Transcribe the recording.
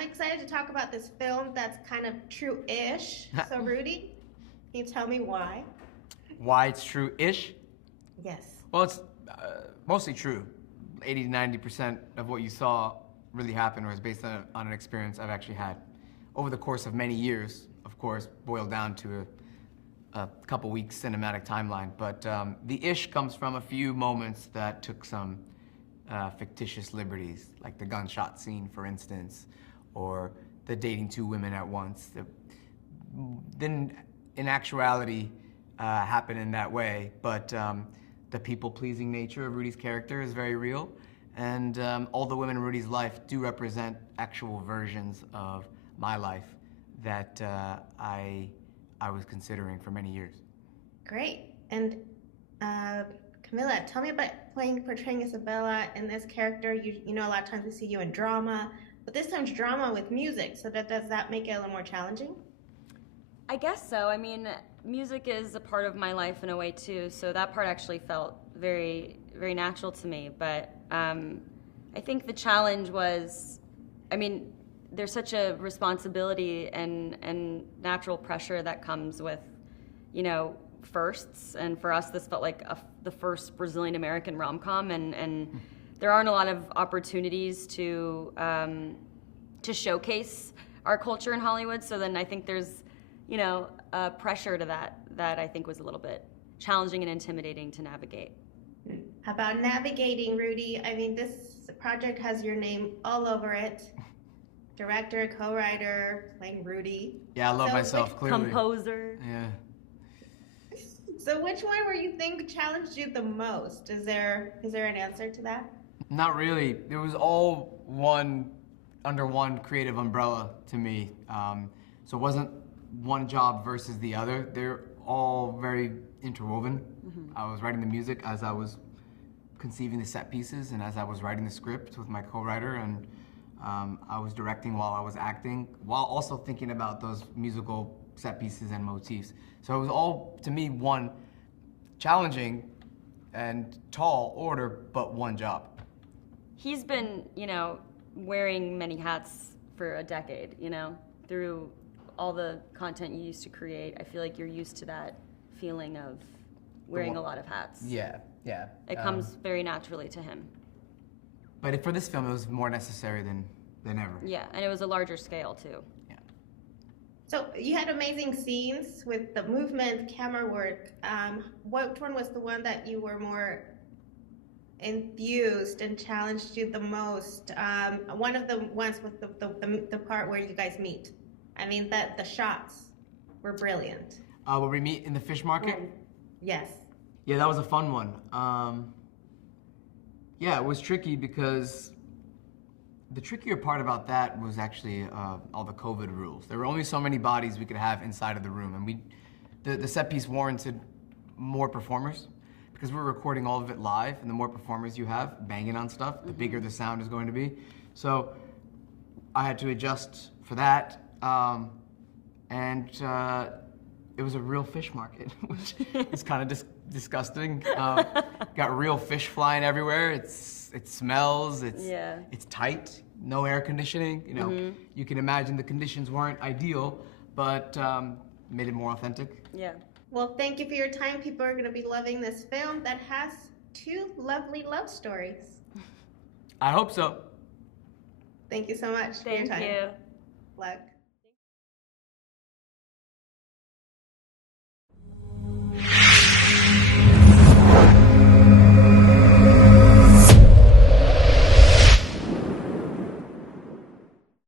I'm excited to talk about this film that's kind of true-ish. So, Rudy, can you tell me why? Why it's true-ish? Yes. Well, it's mostly true. 80 to 90% of what you saw really happened or is based on an experience I've actually had. Over the course of many years, of course, boiled down to a couple weeks cinematic timeline. But the ish comes from a few moments that took some fictitious liberties, like the gunshot scene, for instance, or the dating two women at once. Then, in actuality, happen in that way, but the people-pleasing nature of Rudy's character is very real, and all the women in Rudy's life do represent actual versions of my life that I was considering for many years. Great. And Camila, tell me about portraying Isabella in this character. You know, a lot of times we see you in drama, but this time's drama with music. So does that make it a little more challenging? I guess so. I mean, music is a part of my life in a way too, so that part actually felt very, very natural to me. But I think the challenge was, I mean, there's such a responsibility and natural pressure that comes with, you know, firsts. And for us, this felt like the first Brazilian American rom-com, and there aren't a lot of opportunities to showcase our culture in Hollywood. So then I think there's, you know, pressure to that I think was a little bit challenging and intimidating to navigate. How about navigating, Rudy? I mean, this project has your name all over it. Director, co-writer, playing Rudy. Yeah, I love myself, clearly. Composer. Yeah. So which one where you think challenged you the most? Is there an answer to that? Not really. It was all under one creative umbrella to me. So it wasn't one job versus the other. They're all very interwoven. Mm-hmm. I was writing the music as I was conceiving the set pieces and as I was writing the script with my co-writer, and I was directing while I was acting, while also thinking about those musical set pieces and motifs. So it was all, to me, one challenging and tall order, but one job. He's been, you know, wearing many hats for a decade, you know, through all the content you used to create. I feel like you're used to that feeling of wearing a lot of hats. Yeah. It comes very naturally to him. But for this film, it was more necessary than ever. Yeah, and it was a larger scale too. Yeah. So you had amazing scenes with the movement, camera work. What one was the one that you were more enthused and challenged you the most? One of the ones with the part where you guys meet. I mean, the shots were brilliant. Where we meet in the fish market? Yes. Yeah, that was a fun one. Yeah, it was tricky because the trickier part about that was actually all the COVID rules. There were only so many bodies we could have inside of the room, and the set piece warranted more performers because we're recording all of it live, and the more performers you have banging on stuff, the bigger the sound is going to be. So I had to adjust for that, and it was a real fish market, which is kind of disgusting. Got real fish flying everywhere. It smells. It's tight. No air conditioning. You know, you can imagine the conditions weren't ideal, but made it more authentic. Yeah. Well, thank you for your time. People are going to be loving this film that has two lovely love stories. I hope so. Thank you so much for your time. Thank you. Luck.